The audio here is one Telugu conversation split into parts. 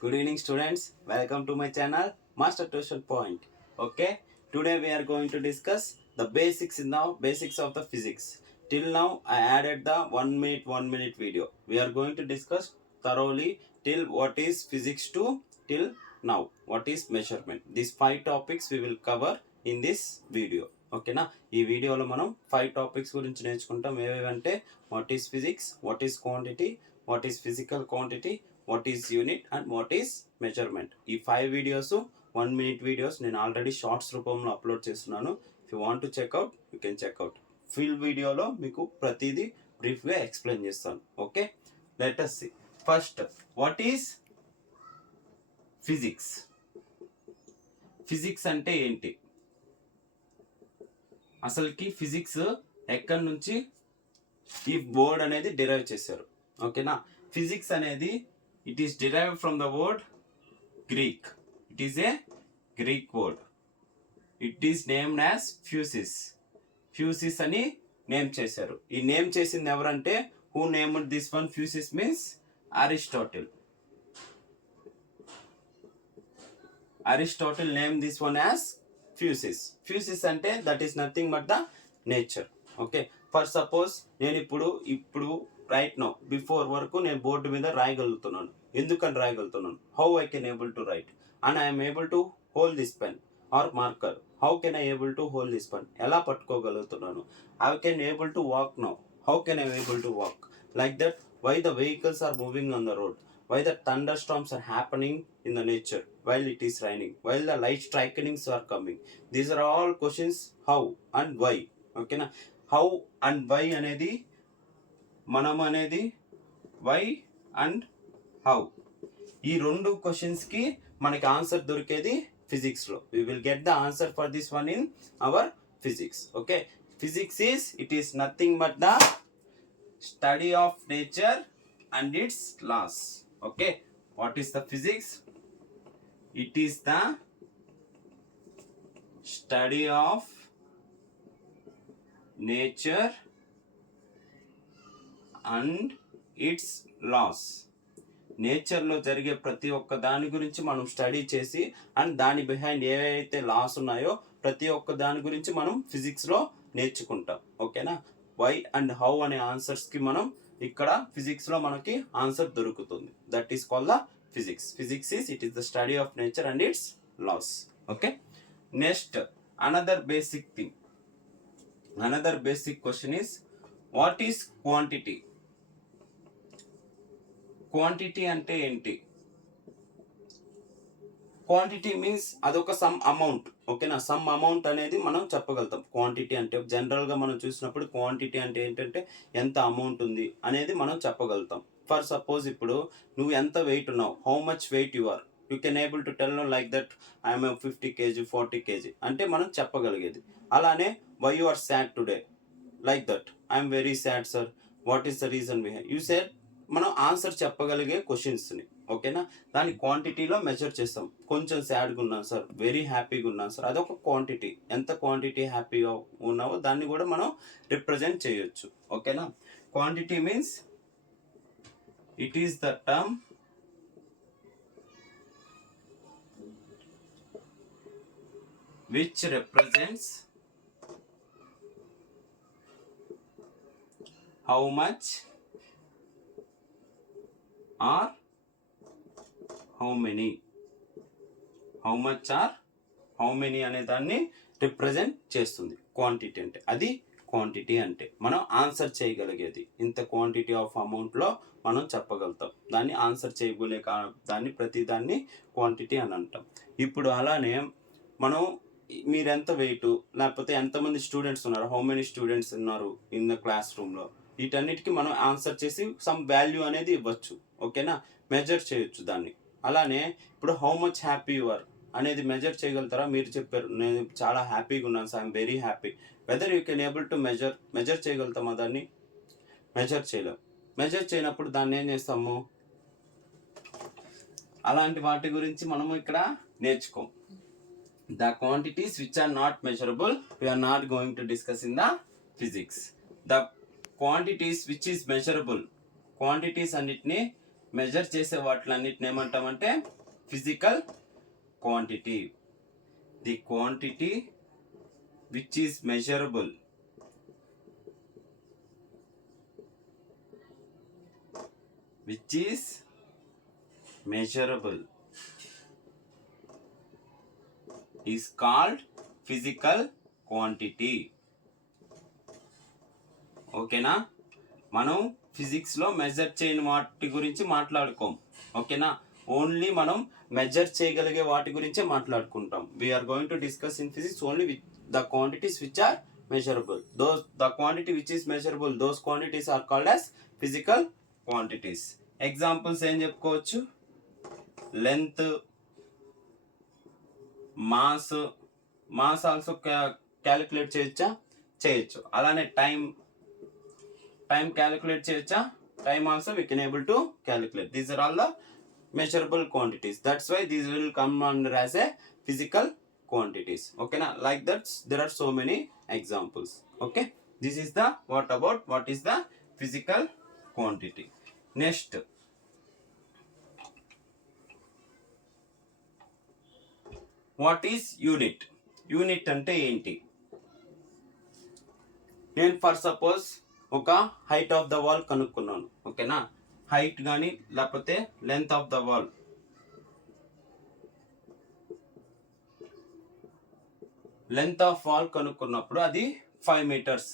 Good evening, students. Welcome to my channel, Master Tuition Point. Okay, today we are going to discuss the basics of the physics. Till now, I added the 1 minute video. We are going to discuss thoroughly till what is physics 2 till now what is measurement. These 5 topics we will cover in this video. ఓకేనా ఈ వీడియోలో మనం 5 టాపిక్స్ గురించి నేర్చుకుంటాం. ఏవేవంటే what is physics, what is quantity, what is physical quantity, what is unit and what is measurement. ఈ 5 వీడియోస్ 1 minute వీడియోస్ నేను ఆల్రెడీ షార్ట్స్ రూపంలో అప్లోడ్ చేస్తున్నాను. If you want to check out you can check out. Full వీడియోలో మీకు ప్రతిదీ బ్రీఫ్గా ఎక్స్ప్లెయిన్ చేస్తాను. Okay, let us see. First, what is physics? Physics అంటే ఏంటి? అసలుకి ఫిజిక్స్ ఎక్కడి నుంచి ఈ వర్డ్ అనేది డిరైవ్ చేశారు? ఓకేనా, ఫిజిక్స్ అనేది it is derived from the word Greek. It is a Greek word. It is named as physis. Physis అని నేమ్ చేశారు. ఈ నేమ్ చేసింది ఎవరంటే, who named this one physis means Aristotle. Aristotle name this one as physis. Physis అంటే that is nothing but the nature. Okay, for suppose నేను ఇప్పుడు రైట్ నౌ బిఫోర్ వరకు నేను బోర్డు మీద రాయగలుగుతున్నాను. ఎందుకని రాయగలుగుతున్నాను? How I can able to write and I'm able to hold this pen or marker. How can I able to hold this pen? ఎలా పట్టుకోగలుగుతున్నాను? I can able to walk now. How can I able to walk? Like that why the vehicles are moving on the road, why the thunderstorms are happening in the nature while it is raining, while the light strikings are coming. These are all questions how and why. Okay na, how and why అనేది మనం అనేది why and how ఈ రెండు క్వశ్చన్స్ కి మనకి ఆన్సర్ దొరికేది ఫిజిక్స్ లో. we will get the answer for this one in our physics. Okay, physics is, it is nothing but the study of nature and its laws. Okay, what is the physics? It is the study of nature and its laws. నేచర్లో జరిగే ప్రతి ఒక్క దాని గురించి మనం స్టడీ చేసి అండ్ దాని బిహైండ్ ఏవైతే లాస్ ఉన్నాయో ప్రతి ఒక్క దాని గురించి మనం ఫిజిక్స్లో నేర్చుకుంటాం. ఓకేనా, వై అండ్ హౌ అనే ఆన్సర్స్కి మనం ఇక్కడ ఫిజిక్స్ లో మనకి ఆన్సర్ దొరుకుతుంది. That is called the physics. Physics is, it is the study of nature and its laws. Okay, next another basic thing, another basic question is what is quantity? Quantity అంటే ఏంటి? క్వాంటిటీ మీన్స్ అదొక సమ్ అమౌంట్. ఓకేనా, సమ్ అమౌంట్ అనేది మనం చెప్పగలుగుతాం. క్వాంటిటీ అంటే జనరల్గా మనం చూసినప్పుడు క్వాంటిటీ అంటే ఏంటంటే ఎంత అమౌంట్ ఉంది అనేది మనం చెప్పగలుగుతాం. ఫర్ సపోజ్ ఇప్పుడు నువ్వు ఎంత వెయిట్ ఉన్నావు, how much weight you are, you can able to tell like that I'm 50 kg 40 kg అంటే మనం చెప్పగలిగేది. అలానే why you are sad today, like that I'm very sad sir, what is the reason behind you said. మనం ఆన్సర్ చెప్పగలిగే క్వశ్చన్స్ని. ఓకేనా, దాని క్వాంటిటీలో మెజర్ చేస్తాం. కొంచెం సాడ్గా ఉన్నాను సార్, వెరీ హ్యాపీగా ఉన్నాను సార్, అదొక క్వాంటిటీ. ఎంత క్వాంటిటీ హ్యాపీగా ఉన్నావో దాన్ని కూడా మనం రిప్రజెంట్ చేయొచ్చు. ఓకేనా, quantity means it is the term which represents how much or how many. How much or how many అనే దాన్ని రిప్రజెంట్ చేస్తుంది క్వాంటిటీ అంటే. అది క్వాంటిటీ అంటే మనం ఆన్సర్ చేయగలిగేది. ఇంత క్వాంటిటీ ఆఫ్ అమౌంట్లో మనం చెప్పగలుగుతాం. దాన్ని ఆన్సర్ చేయగలే దాన్ని ప్రతి దాన్ని క్వాంటిటీ అని అంటాం. ఇప్పుడు అలానే మనం మీరెంత వెయిట్, లేకపోతే ఎంతమంది స్టూడెంట్స్ ఉన్నారు, హౌ మెనీ స్టూడెంట్స్ ఉన్నారు ఇన్ ద క్లాస్ రూమ్లో, వీటన్నిటికీ మనం ఆన్సర్ చేసి సమ్ వాల్యూ అనేది ఇవ్వచ్చు. ఓకేనా, మెజర్ చేయొచ్చు దాన్ని. అలానే ఇప్పుడు how much happy you are అనేది మెజర్ చేయగలుగుతారా? మీరు చెప్పారు నేను చాలా హ్యాపీగా ఉన్నాను sir, I'm very happy. Whether you can able to measure చేయగలుగుతామా? దాన్ని మెజర్ చేయలేం. మెజర్ చేయనప్పుడు దాన్ని ఏం చేస్తాము? అలాంటి వాటి గురించి మనము ఇక్కడ నేర్చుకోం. The quantities which are not measurable, we are not going to discuss in the physics. The quantities which is measurable, quantities అన్నిటిని మెజర్ చేసే వాటిలన్నిటిని ఏమంటామంటే physical quantity. The quantity which is measurable is called physical quantity. ఓకేనా? మనం ఫిజిక్స్లో మెజర్ చేయని వాటి గురించి మాట్లాడుకోం. ఓకేనా? ఓన్లీ మనం మెజర్ చేయగలిగే వాటి గురించే మాట్లాడుకుంటాం. We are going to discuss in physics only with the quantities which are measurable. The quantity which is measurable, those quantities are called as physical quantities. Examples ఏం చెప్పుకోవచ్చు? లెంత్, మాస్ ఆల్సో క్యాలిక్యులేట్ చేయొచ్చు. అలానే టైం క్యాలిక్యులేట్ చేయొచ్చా? Time also we can able to calculate. These are all the measurable quantities. That's why these will come under as a physical quantities. Okay na? Like that there are so many examples. Okay, this is the what is the physical quantity. Next, what is unit? Unit అంటే ఏంటి? నేను ఫర్ సపోజ్ ఒక హైట్ ఆఫ్ ద వాల్ కనుక్కున్నాను. ఓకేనా? హైట్ కానీ లేకపోతే length of the wall, length of wall కనుక్కున్నప్పుడు అది 5 meters.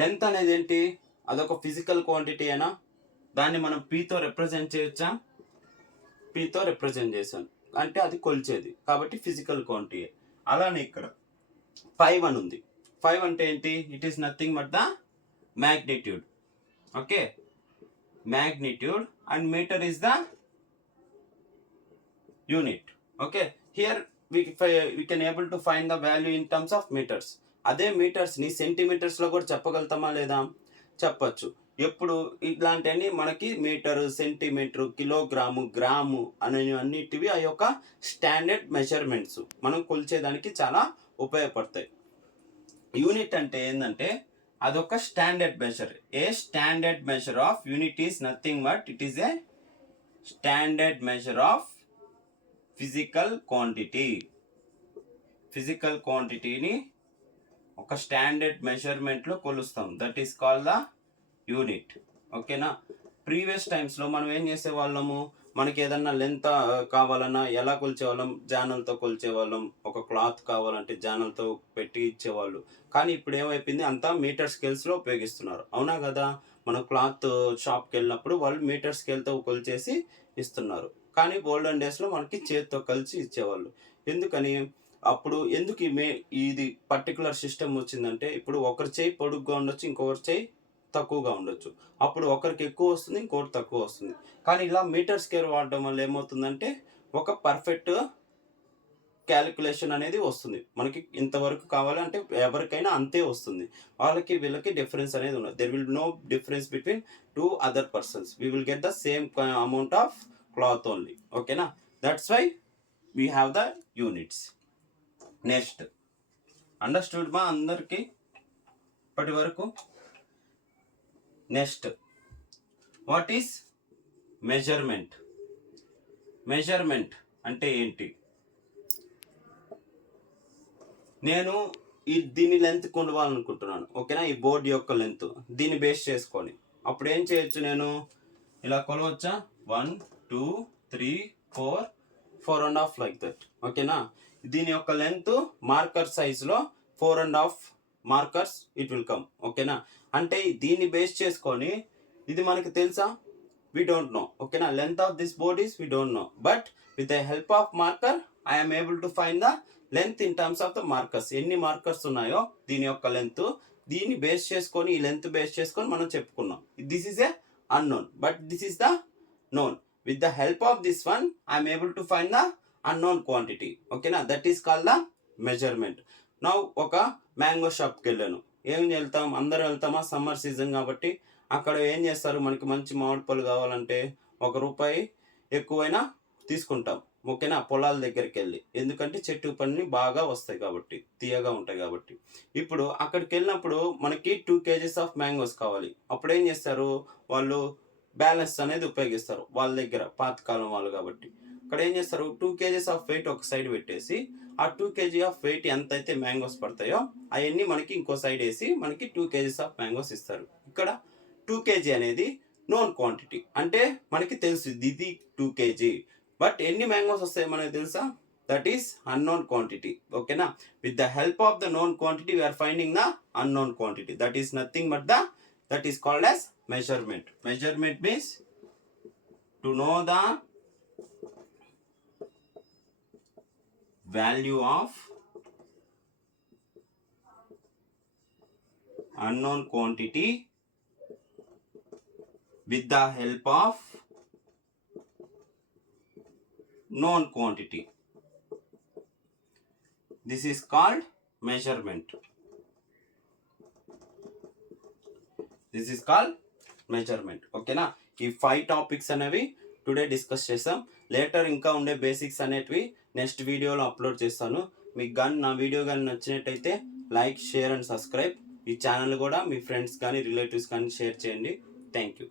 లెంత్ అనేది ఏంటి? అదొక ఫిజికల్ క్వాంటిటీ అయినా దాన్ని మనం పీతో రిప్రజెంట్ చేయొచ్చా? పీతో రిప్రజెంట్ చేశాను అంటే అది కొలిచేది కాబట్టి ఫిజికల్ క్వాంటిటీ. అలానే ఇక్కడ 5 అని ఉంది. 5 అంటే ఏంటి? It is nothing but the magnitude. Okay, magnitude and meter is the unit. Okay, here we can able to find the value in terms of meters. అదే మీటర్స్ ని సెంటీమీటర్స్ లో కూడా చెప్పగలుగుతామా లేదా? చెప్పచ్చు. ఎప్పుడు ఇట్లాంటివన్నీ మనకి మీటరు, సెంటీమీటరు, కిలోగ్రాము, గ్రాము అన్నిటివి ఆ యొక్క స్టాండర్డ్ మెజర్మెంట్స్ మనం కొలిచేదానికి చాలా ఉపయోగపడతాయి. యూనిట్ అంటే ఏంటంటే అదొక standard measure. A standard measure of unit is nothing but it is a standard measure of physical quantity. Physical క్వాంటిటీని ఒక స్టాండర్డ్ మెజర్మెంట్లో కొలుస్తాం. That is called the unit. ఓకేనా? ప్రీవియస్ టైమ్స్లో మనం ఏం చేసేవాళ్ళము? మనకి ఏదన్నా లెంత్ కావాలన్నా ఎలా కొలిచేవాళ్ళం? జానల్తో కొలిచేవాళ్ళం. ఒక క్లాత్ కావాలంటే జానల్తో పెట్టి ఇచ్చేవాళ్ళు. కానీ ఇప్పుడు ఏమైపోయింది? అంతా మీటర్ స్కేల్స్లో ఉపయోగిస్తున్నారు. అవునా కదా? మన క్లాత్ షాప్కి వెళ్ళినప్పుడు వాళ్ళు మీటర్ స్కేల్తో కొలిచేసి ఇస్తున్నారు. కానీ గోల్డెన్ డేస్లో మనకి చేతితో కలిసి ఇచ్చేవాళ్ళు. ఎందుకని? అప్పుడు ఎందుకు ఇది పర్టికులర్ సిస్టమ్ వచ్చిందంటే ఇప్పుడు ఒకరి చేయి పొడుగ్గా ఉండొచ్చు, ఇంకొకరి చేయి తక్కువగా ఉండొచ్చు. అప్పుడు ఒకరికి ఎక్కువ వస్తుంది, ఇంకొకటి తక్కువ వస్తుంది. కానీ ఇలా మీటర్ స్కేల్ వాడడం వల్ల ఏమవుతుందంటే ఒక పర్ఫెక్ట్ క్యాలిక్యులేషన్ అనేది వస్తుంది. మనకి ఇంతవరకు కావాలంటే ఎవరికైనా అంతే వస్తుంది. వాళ్ళకి వీళ్ళకి డిఫరెన్స్ అనేది ఉండదు. There will know difference between 2 other persons. We will get the same amount of cloth only. ఓకేనా? That's why we have the units. Next, understood మా అందరికి ఇప్పటి వరకు? Next, what is measurement? Measurement అంటే ఏంటి? నేను దీని లెంత్ కొలవాలనుకుంటున్నాను. ఓకేనా? ఈ బోర్డు యొక్క లెంత్ దీన్ని బేస్ చేసుకొని అప్పుడు ఏం చేయొచ్చు? నేను ఇలా కొలవచ్చా? 1 2 3 4 4.5 లైక్ దట్. ఓకేనా? దీని యొక్క లెంత్ మార్కర్ సైజులో 4.5 మార్కర్స్ ఇట్ విల్ కమ్. ఓకేనా? అంటే దీన్ని బేస్ చేసుకొని ఇది మనకి తెలుసా? we don't know. ఓకేనా? Length of this board is we don't know, but with the help of marker I am able to find the length in terms of the markers. ఎన్ని మార్కర్స్ ఉన్నాయో దీని యొక్క లెంత్, దీన్ని బేస్ చేసుకొని ఈ లెంత్ బేస్ చేసుకొని మనం చెప్పుకున్నాం. This is a unknown, but this is the known. with the help of this one I am able to find the unknown quantity. ఓకేనా? That is called the measurement. Now ఒక మ్యాంగో షాప్కి వెళ్ళాను. ఏం వెళ్తాం? అందరూ వెళ్తామా? సమ్మర్ సీజన్ కాబట్టి అక్కడ ఏం చేస్తారు? మనకి మంచి మామిడి పళ్ళు కావాలంటే ₹1 ఎక్కువైనా తీసుకుంటాం. ఓకేనా? పొలాల దగ్గరికి వెళ్ళి, ఎందుకంటే చెట్టు పని బాగా వస్తాయి కాబట్టి, తీయగా ఉంటాయి కాబట్టి. ఇప్పుడు అక్కడికి వెళ్ళినప్పుడు మనకి 2 kgs ఆఫ్ మ్యాంగోస్ కావాలి. అప్పుడు ఏం చేస్తారు వాళ్ళు? బ్యాలెన్స్ అనేది ఉపయోగిస్తారు వాళ్ళ దగ్గర పాతకాలం వాళ్ళు కాబట్టి. ఇక్కడ ఏం చేస్తారు, 2 kgs ఆఫ్ వెయిట్ ఒక సైడ్ పెట్టేసి ఆ 2 kg ఆఫ్ వెయిట్ ఎంత అయితే మ్యాంగోస్ పడతాయో అవన్నీ మనకి ఇంకో సైడ్ వేసి మనకి 2 kgs ఆఫ్ మ్యాంగోస్ ఇస్తారు. ఇక్కడ 2 kg అనేది నోన్ క్వాంటిటీ, అంటే మనకి తెలుసు ఇది 2 kg, బట్ ఎన్ని మ్యాంగోస్ వస్తాయో మనకి తెలుసా, దట్ ఈస్ అన్నోన్ క్వాంటిటీ. ఓకేనా, with the help of the known quantity we are finding the unknown quantity, that is nothing but that is called as measurement. Measurement means to know the value of unknown quantity with the help of known quantity. This is called measurement. This is called measurement. ఓకేనా, ఈ 5 టాపిక్స్ అనేవి టుడే డిస్కస్ చేసాం. లేటర్ ఇంకా ఉండే బేసిక్స్ అనేటివి నెక్స్ట్ వీడియోలో అప్లోడ్ చేస్తాను. మీకు కానీ నా వీడియో కానీ నచ్చినట్టయితే లైక్, షేర్ అండ్ సబ్స్క్రైబ్. ఈ ఛానల్ కూడా మీ ఫ్రెండ్స్ కానీ రిలేటివ్స్ కానీ షేర్ చేయండి. Thank you.